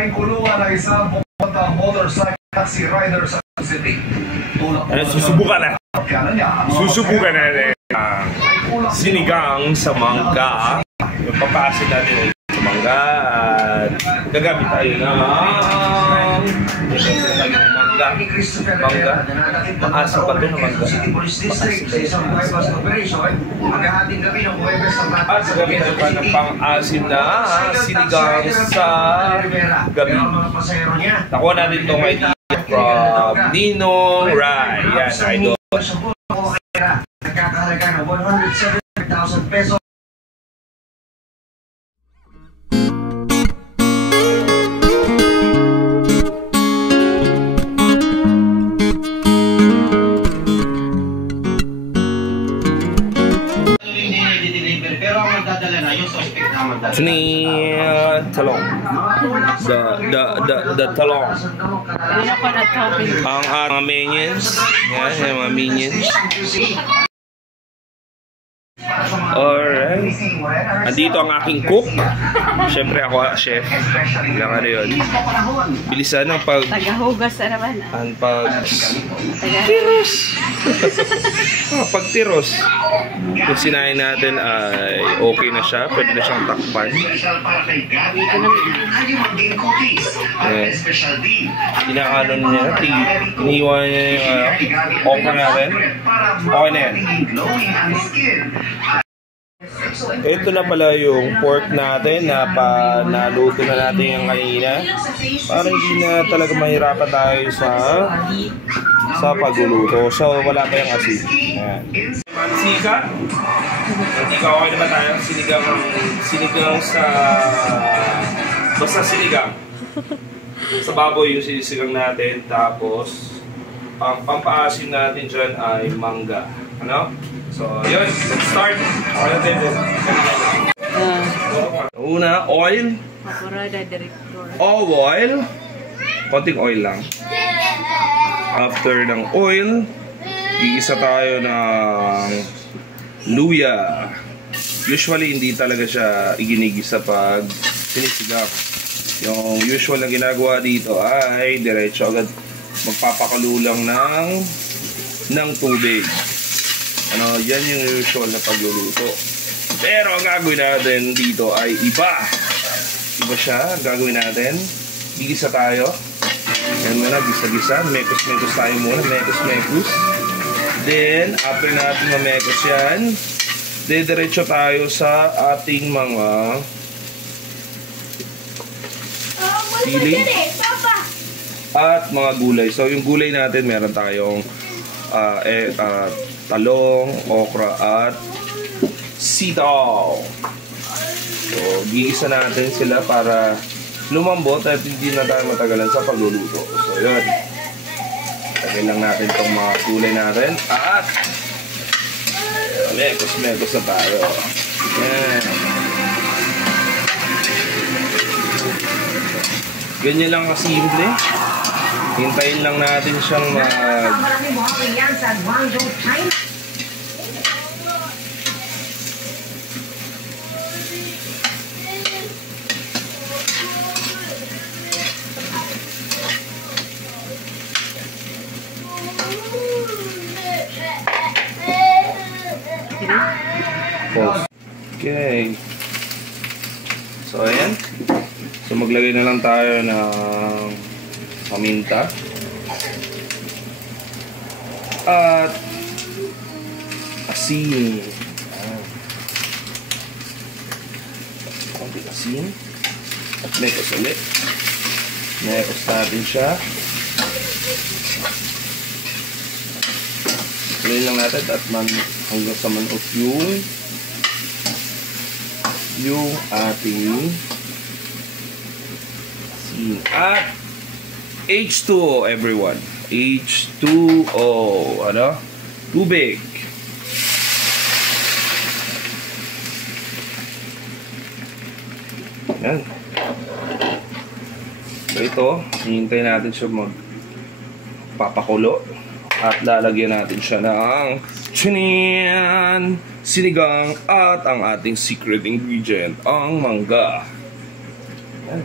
pangunahing kulungan ng isang pupuntang motorcycle taxi rider sa city. Susubukan na. Susubukan natin ang sinigang sa mangga. Papasin natin sa mangga at gagamit tayo ng mangga. Maasim pa ito na mangga. At gamitin pa ng pang-asim na sinigang sa gabi. Nakuha natin itong idea from Ninong Rai. Yan, idol. Nagkakahalaga ng 170,000 pesos. Talong. The talong. Ang mga minions. Yan, yung mga minions. Alright. Andito ang aking cook. Siyempre ako, chef. Ilang ano yun. Bilisan ang pag... Tagahugas na naman. Ang pag-tiros. Pag-tiros. Kung sinain natin ay okay na siya. Pwede na siyang takpan. Kinakanon niya. Iniwan niya yung okra natin. Okay na yan. Ito na pala yung pork natin na naluto na natin yung kanina. Para hindi na talaga mahirapan tayo sa pagluluto. So wala pa yung asin. Ayan. Mansika. Mansika, okay na ba tayo? Sinigang sa... Basta sinigang. Sa baboy yung sinisigang natin. Tapos, ang pampaasim natin dyan ay mangga. Ano? So, yun. Let's start. Okay natin po. Una, oil. Oil. Konting oil lang. After ng oil, iisa tayo ng luya. Usually, hindi talaga siya iginigisa pag sinisigang. Yung usual na ginagawa dito ay diretso agad magpapakulo lang ng tubig. Ano, yan yung usual na pagluluto. Pero ang gagawin natin dito ay iba. Iba siya. Ang gagawin natin, gigisa tayo. Yan muna, gisa-gisa. Mekos-mekos tayo muna. Mekos-mekos. Then, after natin mamekos yan, diretso tayo sa ating mga sili at mga gulay. So, yung gulay natin, meron tayong talong, okra, at sitaw. So, gigisa natin sila para lumambot at hindi na tayo matagalan sa pagluluto. So, yun. Lagyan lang natin itong mga gulay natin. At mekos-mekos na tayo. Yan. Ganyan lang kasimple. Hintayin lang natin siyang Maraming buhangin yan sa Guangzhou, China. Okay. So, ayan. So, maglagay na lang tayo ng paminta. At asin. Konti asin. At mekos ulit. Mekos natin siya. Tuloy lang natin at hanggang sa manok yung ating asin. At H2O, everyone. H2O. Ano? Tubig. Yan. So ito, hihintayin natin siya magpapakulo. At lalagyan natin siya ng sinigang at ang ating secret ingredient, ang mangga. Yan.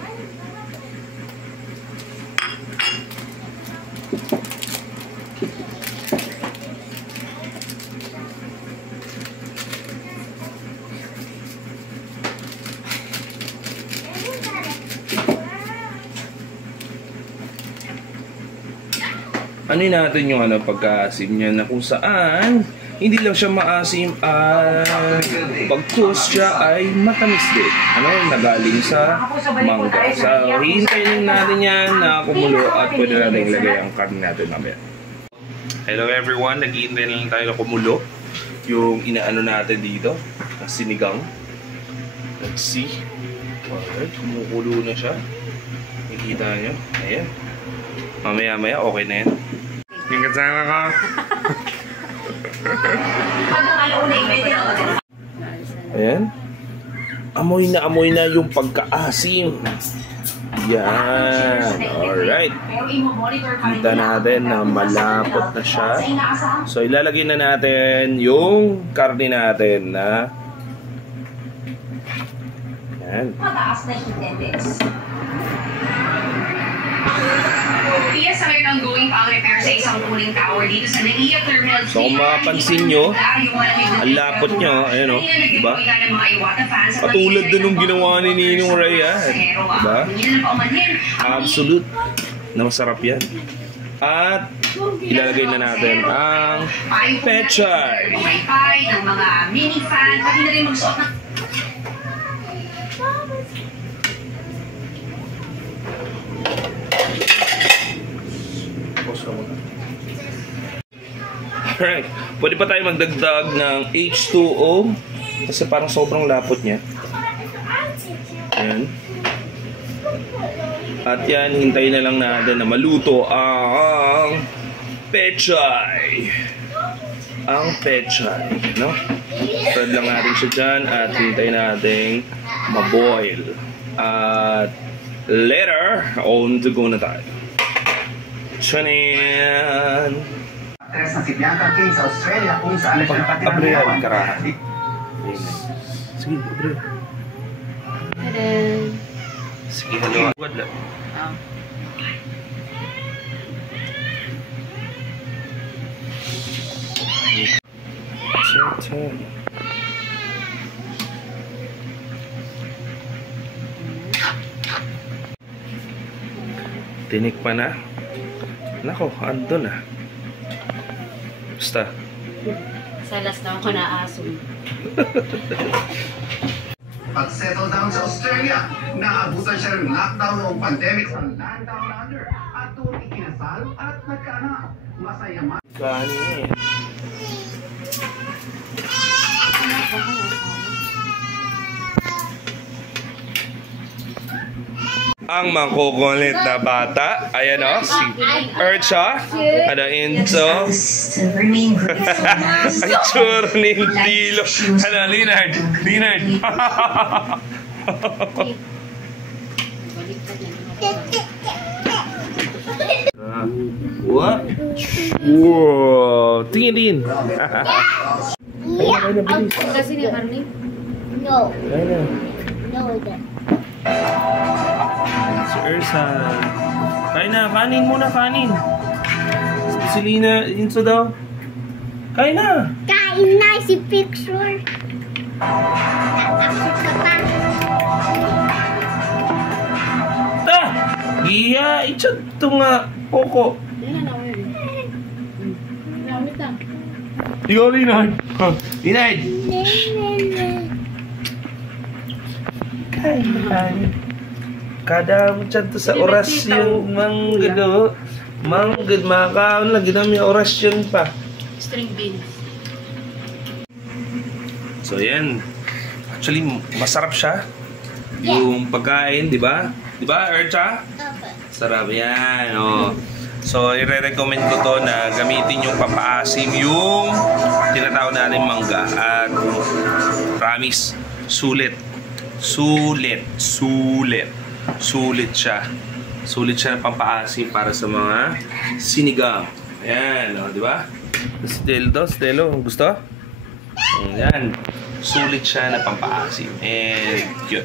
ano natin yung pagkaasim niya na kung saan hindi lang siya maasim at pagkus siya ay matamis din. Nagaling sa mangga. So, hihintayin natin yan na kumulo at pwede natin ilagay ang karne natin mamaya. Hello everyone, naghihintay na lang tayo na kumulo yung inaano natin dito, ang sinigang. Let's see. Alright, kumukulo na siya. Nakikita nyo. Ayan. Mamaya-maya, okay na yan. Yung kasama ka. Ayan. Amoy na yung pagkaasim. Yan. Alright. Kita natin na malapot na siya. So, ilalagay na natin yung karne natin na yan. So kung mapapansin nyo, ang lapot nyo, ayan o, diba? Patulad din nung ginawa ni Ninong Ray, diba? Absolute na masarap yan. At ilalagay na natin ang pechay. Ng mga mini fan, pati na rin magsuot ng Alright, pwede pa tayo magdagdag ng H2O kasi parang sobrang lapot niya. Ayan. At yan, hintayin na lang natin na maluto ang pechay. Ang pechay, no? Spread lang natin siya dyan at hintayin natin maboil. At later, on the go na tayo. Chanan! Tres na si Bianca King sa Australia kung saan siya Abre yan, karahan. Sige, abre. Sige, hello. Wala. Tinik pa na. Nako, ando na. Basta. Salas na ako na-asom. Pag-settle down sa Australia, naabutan siya ng lockdown noong pandemic sa Land Down Under at doon ikinasal at nagkaanak. Masaya man. Kanin. Ang makukulit na bata, ayan o, si Urcha, ano Enzo, ang tsura ni Dilo, ano, Leonard, what? Wow, tingin. Kasi ni Marnie? No. Ayan na. Si Ursa. Kain na, kanin muna, kanin. Si Lina, Inso daw. Kain na. Kain na si picture. Nakapit ka pa. Ta! Iya, itchat ito nga. Poko. Ikaw, Linard. Linard. Kain na. Kada mo dyan to sa orasyon, manggado. Manggad, makakaon lagi namin orasyon pa. String beans. So, yan. Actually, masarap siya. Yung pagkain, di ba? Di ba, Urcha? Sarap yan. Oh. So, i-recommend ko to na gamitin yung papaasim yung tinatawag natin mangga. At promise, sulit. Sulit siya. Sulit siya ng pampaasim para sa mga sinigang. Ayan, o, di ba? Stelo, gusto? Ayan. Sulit siya na pampaasim. And, yun.